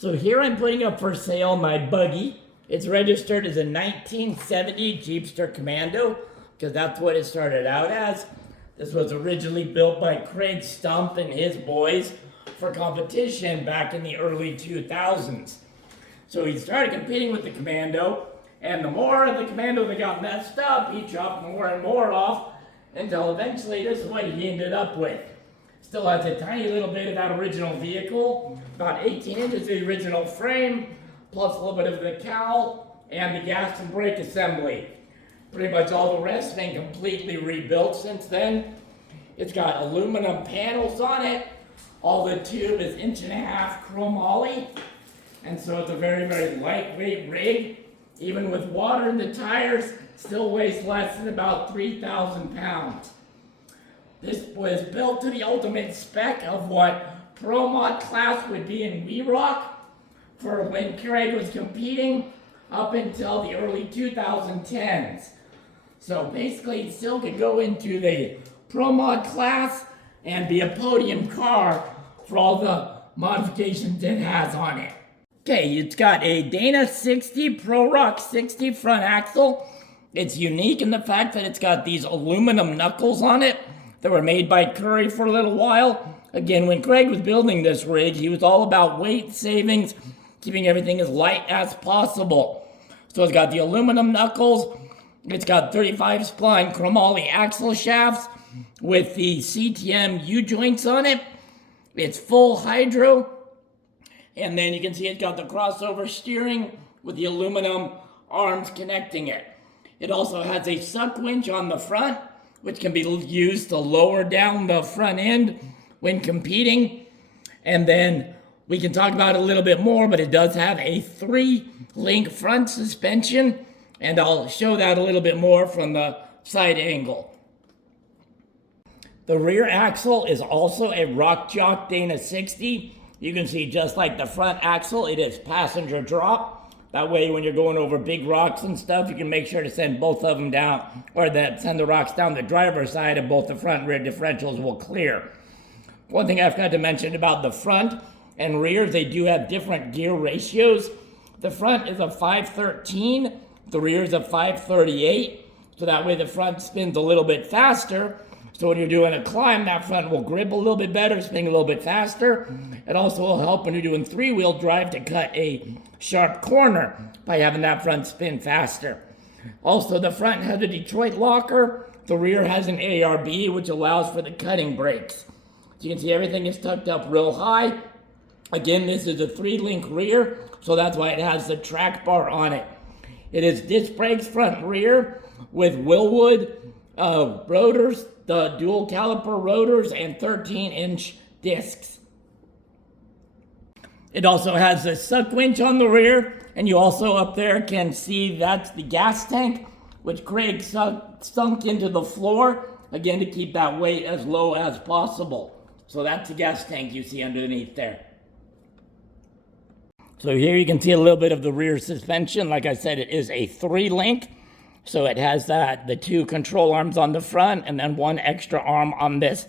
So here I'm putting up for sale my buggy. It's registered as a 1970 Jeepster Commando because that's what it started out as. This was originally built by Craig Stump and his boys for competition back in the early 2000s. So he started competing with the Commando, and the more the Commando that got messed up, he chopped more and more off until eventually this is what he ended up with. Still has a tiny little bit of that original vehicle, about 18 inches of the original frame, plus a little bit of the cowl and the gas and brake assembly. Pretty much all the rest has been completely rebuilt since then. It's got aluminum panels on it. All the tube is 1.5-inch chromoly, and so it's a very, very lightweight rig. Even with water in the tires, still weighs less than about 3,000 pounds. This was built to the ultimate spec of what Pro Mod class would be in Rock for when Craig was competing up until the early 2010s. So basically it still could go into the Pro Mod class and be a podium car for all the modifications it has on it. Okay, it's got a Dana 60 Pro Rock 60 front axle. It's unique in the fact that it's got these aluminum knuckles on it that were made by Curry for a little while. Again, when Craig was building this rig, he was all about weight savings, keeping everything as light as possible. So it's got the aluminum knuckles. It's got 35 spline chromoly axle shafts with the CTM U-joints on it. It's full hydro. And then you can see it's got the crossover steering with the aluminum arms connecting it. It also has a suck winch on the front, which can be used to lower down the front end when competing. And then we can talk about it a little bit more, but it does have a 3-link front suspension, and I'll show that a little bit more from the side angle. The rear axle is also a Rock Jock Dana 60. You can see just like the front axle, it is passenger drop. That way, when you're going over big rocks and stuff, you can make sure to send both of them down, or send the rocks down the driver's side, and both the front and rear differentials will clear. One thing I forgot to mention about the front and rear, they do have different gear ratios. The front is a 513, the rear is a 538, so that way the front spins a little bit faster. So when you're doing a climb, that front will grip a little bit better, spin a little bit faster. It also will help when you're doing 3-wheel drive to cut a sharp corner by having that front spin faster. Also, the front has a Detroit locker. The rear has an ARB, which allows for the cutting brakes. So you can see everything is tucked up real high. Again, this is a 3-link rear, so that's why it has the track bar on it. It is disc brakes front and rear with Willwood rotors, the dual caliper rotors, and 13-inch discs. It also has a suck winch on the rear, and you also up there can see that's the gas tank, which Craig sunk into the floor, again to keep that weight as low as possible. So that's the gas tank you see underneath there. So here you can see a little bit of the rear suspension. Like I said, it is a 3-link. So it has the 2 control arms on the front and then 1 extra arm on this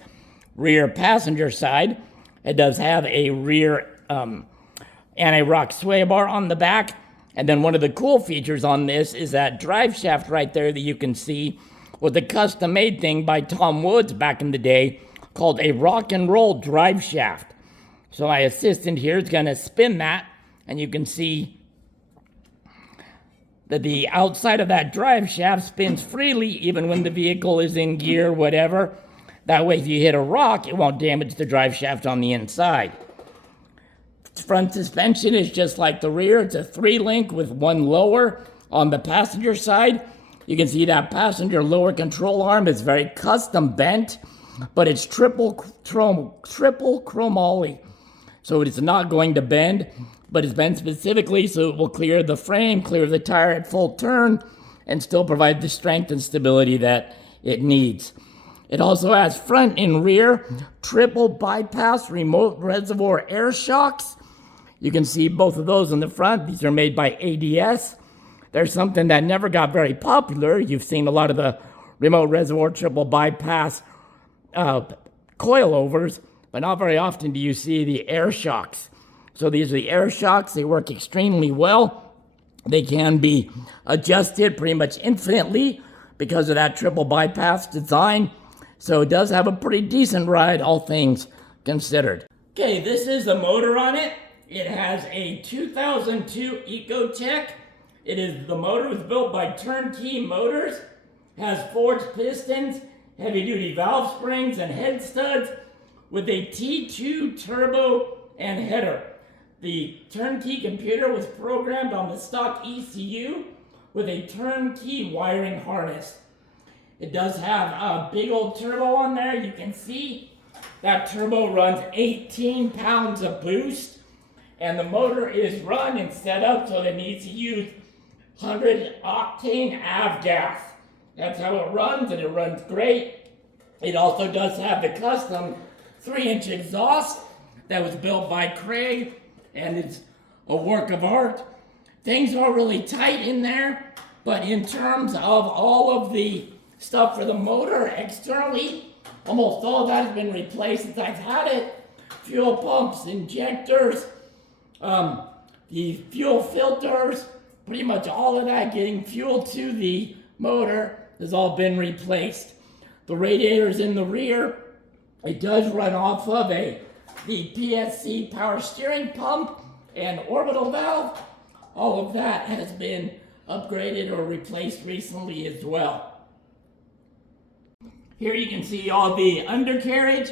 rear passenger side. It does have a rear anti-rock sway bar on the back. And then one of the cool features on this is that drive shaft right there that you can see was a custom-made thing by Tom Woods back in the day called a rock and roll drive shaft. So my assistant here is going to spin that, and you can see that the outside of that drive shaft spins freely even when the vehicle is in gear, whatever. That way, if you hit a rock, it won't damage the drive shaft on the inside. Front suspension is just like the rear. It's a 3-link with 1 lower on the passenger side. You can see that passenger lower control arm is very custom bent, but it's triple chromoly. So it's not going to bend, but it's bent specifically so it will clear the frame, clear the tire at full turn, and still provide the strength and stability that it needs. It also has front and rear triple bypass remote reservoir air shocks. You can see both of those in the front. These are made by ADS. They're something that never got very popular. You've seen a lot of the remote reservoir triple bypass coilovers, but not very often do you see the air shocks. So these are the air shocks. They work extremely well. They can be adjusted pretty much infinitely because of that triple bypass design. So it does have a pretty decent ride, all things considered. Okay, this is the motor on it. It has a 2002 Ecotec. The motor was built by Turnkey Motors. Has forged pistons, heavy-duty valve springs, and head studs with a T2 turbo and header. The turnkey computer was programmed on the stock ECU with a turnkey wiring harness. It does have a big old turbo on there. You can see that turbo runs 18 pounds of boost, and the motor is run and set up so that it needs to use 100 octane avgas. That's how it runs, and it runs great. It also does have the custom 3-inch exhaust that was built by Craig, and it's a work of art. Things are really tight in there, but in terms of all of the stuff for the motor externally, almost all of that has been replaced since I've had it. Fuel pumps, injectors, the fuel filters, pretty much all of that getting fuel to the motor has all been replaced. The radiators in the rear, it does run off of the PSC power steering pump and orbital valve. All of that has been upgraded or replaced recently as well. Here you can see all the undercarriage.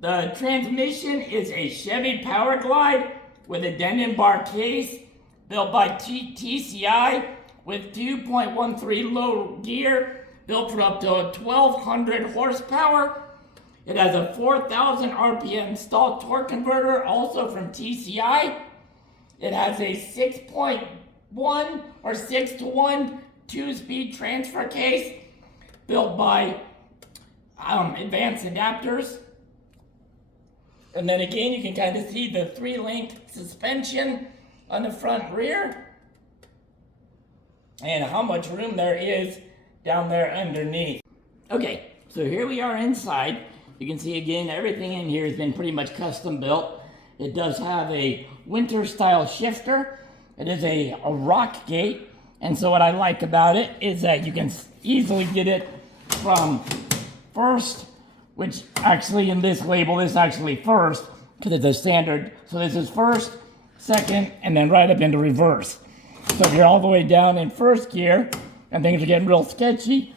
The transmission is a Chevy Powerglide with a Denon bar case built by TCI with 2.13 low gear, built for up to 1,200 horsepower. It has a 4,000 RPM stall torque converter, also from TCI. It has a 6.1 or 6-to-1 two-speed transfer case built by Advanced Adapters. And then again, you can kind of see the 3-link suspension on the front and rear, and how much room there is down there underneath. Okay, so here we are inside. You can see again, everything in here has been pretty much custom built. It does have a winter style shifter. It is a rock gate. And so what I like about it is that you can easily get it from first, which actually in this label is actually first, because it's a standard. So this is first, second, and then right up into reverse. So if you're all the way down in first gear and things are getting real sketchy,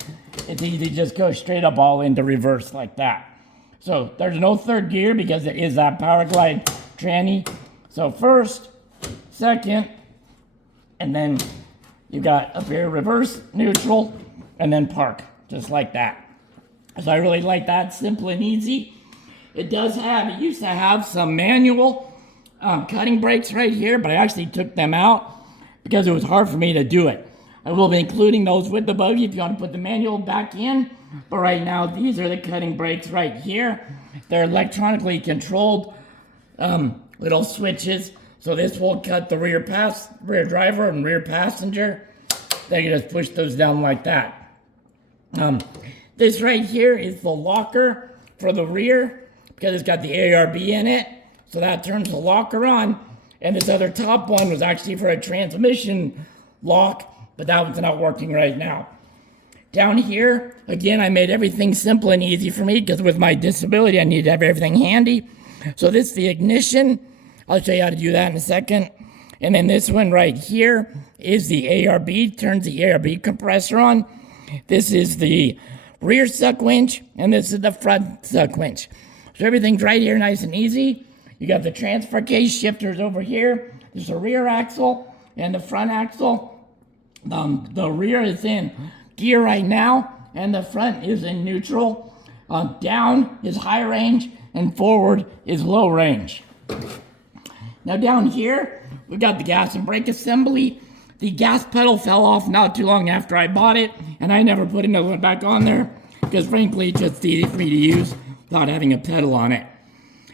it's easy to just go straight up all into reverse like that. So there's no third gear because it is that Powerglide tranny. So first, second, and then you got up here reverse, neutral, and then park, just like that. So I really like that, simple and easy. It used to have some manual cutting brakes right here, but I actually took them out because it was hard for me to do it. I will be including those with the buggy if you want to put the manual back in. But right now, these are the cutting brakes right here. They're electronically controlled little switches. So this will cut the rear driver and rear passenger. They can just push those down like that. This right here is the locker for the rear because it's got the ARB in it. So that turns the locker on. And this other top one was actually for a transmission lock, but that one's not working right now. Down here, again, I made everything simple and easy for me because with my disability, I need to have everything handy. So this is the ignition. I'll show you how to do that in a second. And then this one right here is the ARB, turns the ARB compressor on. This is the rear suck winch, and this is the front suck winch. So everything's right here, nice and easy. You got the transfer case shifters over here. There's a rear axle and the front axle. The rear is in gear right now, and the front is in neutral. Down is high range, and forward is low range. Now down here, we've got the gas and brake assembly. The gas pedal fell off not too long after I bought it, and I never put another one back on there, because frankly, it's just easy for me to use without having a pedal on it.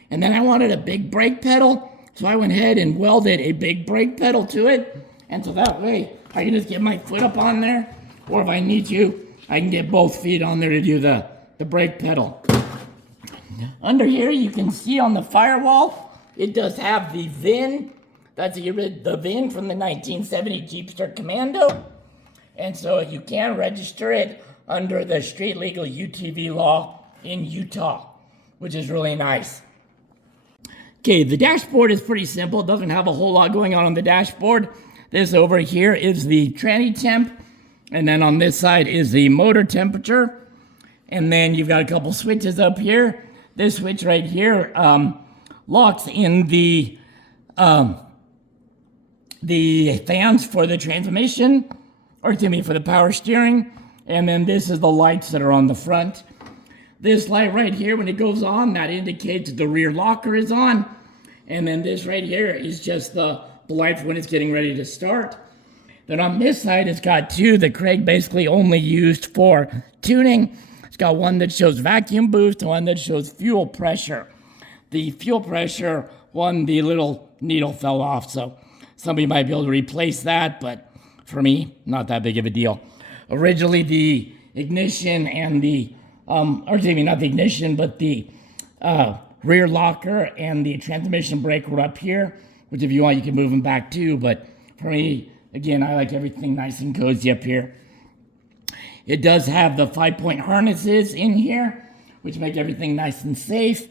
And then I wanted a big brake pedal, so I went ahead and welded a big brake pedal to it, and so that way, I can just get my foot up on there, or if I need to, I can get both feet on there to do the brake pedal. Under here, you can see on the firewall, it does have the VIN. That's the VIN from the 1970 Jeepster Commando. And so you can register it under the street legal UTV law in Utah, which is really nice. Okay, the dashboard is pretty simple. It doesn't have a whole lot going on the dashboard. This over here is the tranny temp, and then on this side is the motor temperature. And then you've got a couple switches up here. This switch right here locks in the fans for the transmission, or excuse me, for the power steering. And then this is the lights that are on the front. This light right here, when it goes on, that indicates the rear locker is on. And then this right here is just the light for when it's getting ready to start. Then on this side, it's got two that Craig basically only used for tuning. It's got one that shows vacuum boost and one that shows fuel pressure. The fuel pressure one, the little needle fell off, so somebody might be able to replace that, but for me, not that big of a deal. Originally, the ignition and the, or excuse me, not the ignition, but the rear locker and the transmission brake were up here, which if you want, you can move them back too, but for me, again, I like everything nice and cozy up here. It does have the 5-point harnesses in here, which make everything nice and safe.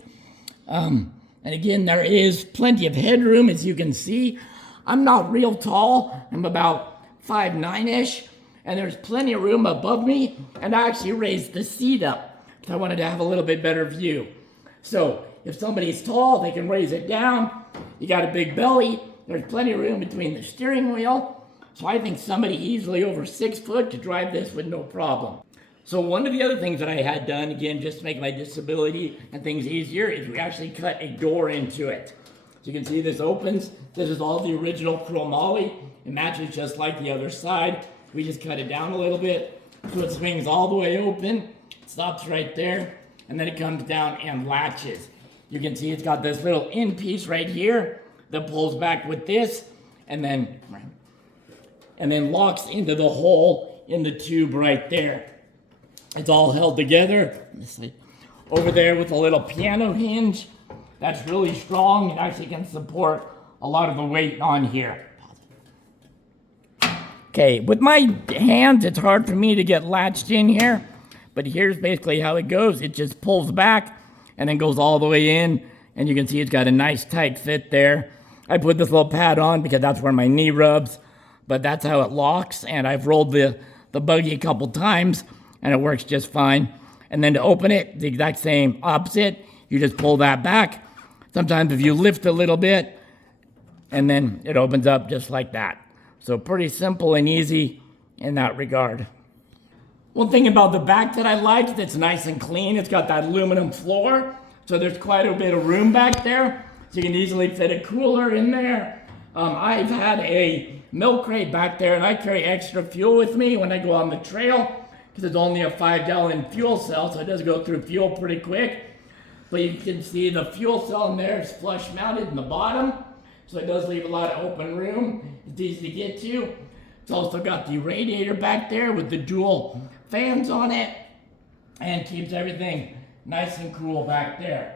And again, there is plenty of headroom, as you can see. I'm not real tall. I'm about 5'9"-ish, and there's plenty of room above me, and I actually raised the seat up because I wanted to have a little bit better view. So if somebody's tall, they can raise it down. You got a big belly. There's plenty of room between the steering wheel. So I think somebody easily over 6 foot could drive this with no problem. So one of the other things that I had done, again, just to make my disability and things easier, is we actually cut a door into it. So you can see this opens. This is all the original chromoly. It matches just like the other side. We just cut it down a little bit, so it swings all the way open. It stops right there, and then it comes down and latches. You can see it's got this little end piece right here that pulls back with this, and then locks into the hole in the tube right there. It's all held together. Over there with a little piano hinge. That's really strong. It actually can support a lot of the weight on here. Okay, with my hands, it's hard for me to get latched in here, but here's basically how it goes. It just pulls back and then goes all the way in, and you can see it's got a nice tight fit there. I put this little pad on because that's where my knee rubs, but that's how it locks, and I've rolled the buggy a couple times, and it works just fine. And then to open it, the exact same opposite. You just pull that back. Sometimes if you lift a little bit, and then it opens up just like that. So pretty simple and easy in that regard. One thing about the back that I like, that's nice and clean, it's got that aluminum floor, so there's quite a bit of room back there, so you can easily fit a cooler in there. I've had a milk crate back there, and I carry extra fuel with me when I go on the trail, because it's only a 5-gallon fuel cell, so it does go through fuel pretty quick. But you can see the fuel cell in there is flush mounted in the bottom, so it does leave a lot of open room. It's easy to get to. It's also got the radiator back there with the dual fans on it, and keeps everything nice and cool back there.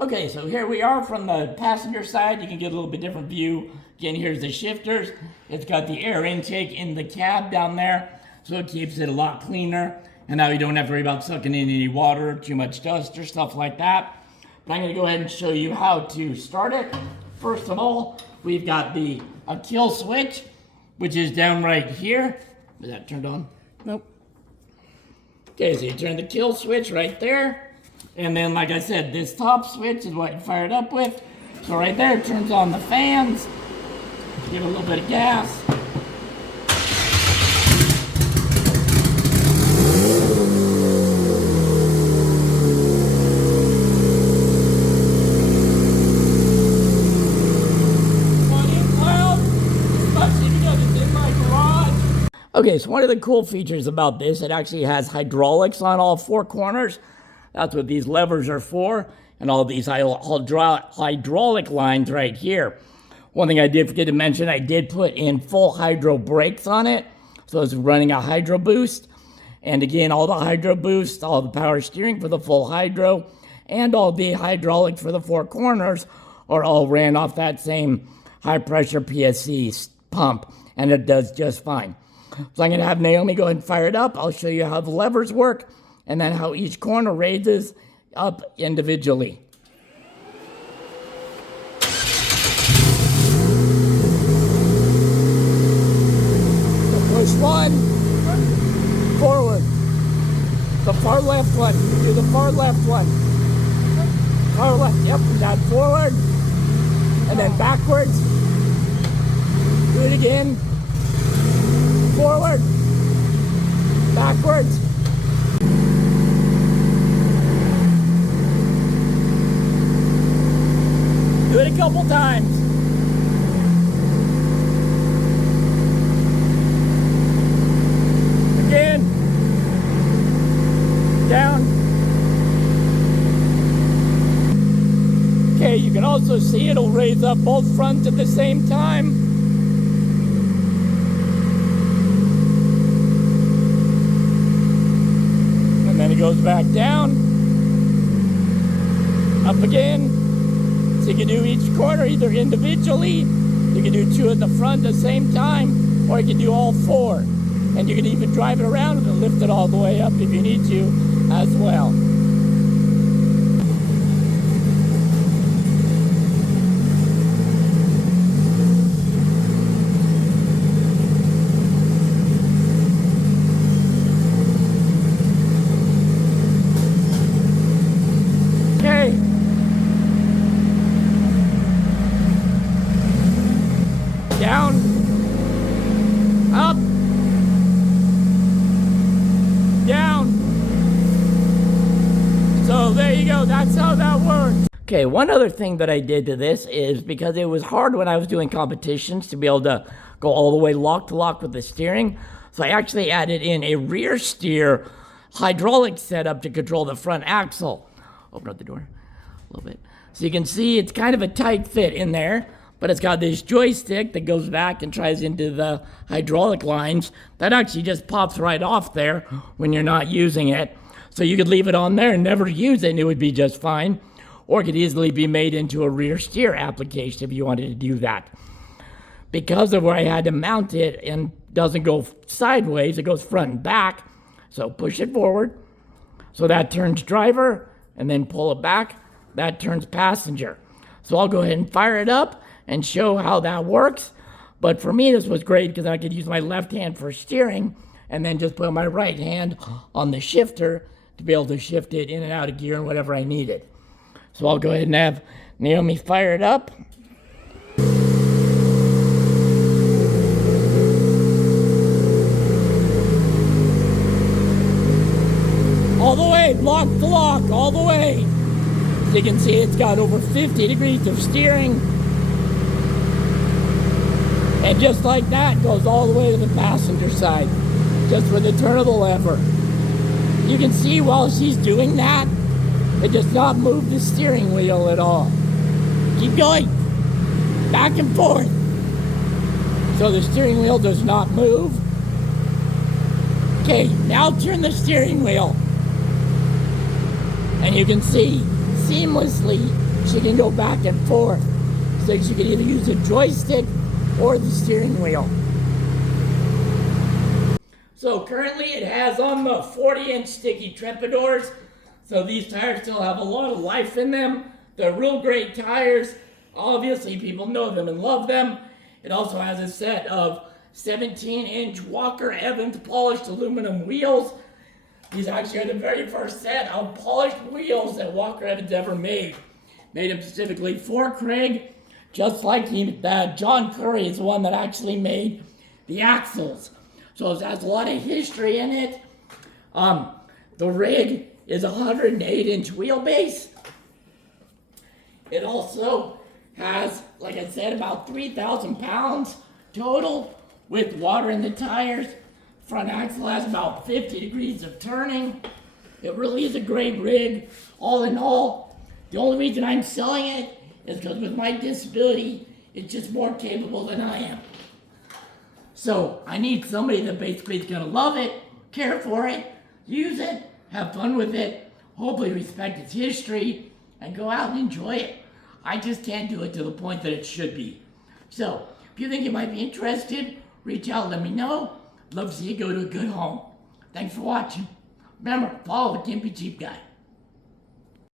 Okay, so here we are from the passenger side. You can get a little bit different view. Again, here's the shifters. It's got the air intake in the cab down there, so it keeps it a lot cleaner. And now you don't have to worry about sucking in any water, too much dust, or stuff like that. But I'm going to go ahead and show you how to start it. First of all, we've got the kill switch, which is down right here. Is that turned on? Nope. Okay, so you turn the kill switch right there. And then, like I said, this top switch is what you fire it up with. So right there, it turns on the fans. Give it a little bit of gas. Okay, so one of the cool features about this, it actually has hydraulics on all 4 corners. That's what these levers are for, and all these hydraulic lines right here. One thing I did forget to mention, I did put in full hydro brakes on it, so it's running a hydro boost. And again, all the hydro boost, all the power steering for the full hydro, and all the hydraulic for the 4 corners are all ran off that same high pressure PSC pump, and it does just fine. So I'm going to have Naomi go ahead and fire it up. I'll show you how the levers work and then how each corner raises up individually. Push 1, forward. The far left one, do the far left one. Far left, yep, that forward. And then backwards. Do it again. Forward. Backwards. Do it a couple times. Again. Down. Okay, you can also see it'll raise up both fronts at the same time. And then it goes back down. Up again. So you can do each corner either individually, you can do 2 at the front at the same time, or you can do all 4. And you can even drive it around and lift it all the way up if you need to as well. Okay. Down. Up. Down. So there you go, that's how that works. Okay, one other thing that I did to this is because it was hard when I was doing competitions to be able to go all the way lock to lock with the steering. So I actually added in a rear steer hydraulic setup to control the front axle. Open up the door a little bit. So you can see it's kind of a tight fit in there, but it's got this joystick that goes back and tries into the hydraulic lines. That actually just pops right off there when you're not using it. So you could leave it on there and never use it and it would be just fine. Or it could easily be made into a rear steer application if you wanted to do that. Because of where I had to mount it and doesn't go sideways, it goes front and back. So push it forward. So that turns driver, and then pull it back. That turns passenger. So I'll go ahead and fire it up and show how that works. But for me, this was great because I could use my left hand for steering and then just put my right hand on the shifter to be able to shift it in and out of gear and whatever I needed. So I'll go ahead and have Naomi fire it up. All the way, block to lock, all the way. As you can see, it's got over 50 degrees of steering. And just like that, goes all the way to the passenger side, just with the turn of the lever. You can see while she's doing that, it does not move the steering wheel at all. Keep going, back and forth. So the steering wheel does not move. Okay, now turn the steering wheel. And you can see seamlessly she can go back and forth. So she can either use a joystick or the steering wheel. So currently it has on the 40-inch sticky trepadors. So these tires still have a lot of life in them. They're real great tires. Obviously people know them and love them. It also has a set of 17-inch Walker Evans polished aluminum wheels. These actually are the very first set of polished wheels that Walker Evans ever made. Made them specifically for Craig, just like John Curry is the one that actually made the axles. So it has a lot of history in it. The rig is a 108-inch wheelbase. It also has, like I said, about 3,000 pounds total with water in the tires. Front axle has about 50 degrees of turning. It really is a great rig. All in all, the only reason I'm selling it is because with my disability, it's just more capable than I am. So I need somebody that basically is gonna love it, care for it, use it, have fun with it, hopefully respect its history, and go out and enjoy it. I just can't do it to the point that it should be. So, if you think you might be interested, reach out, let me know. Love to see you go to a good home. Thanks for watching. Remember, follow the Gimpy Jeep Guy.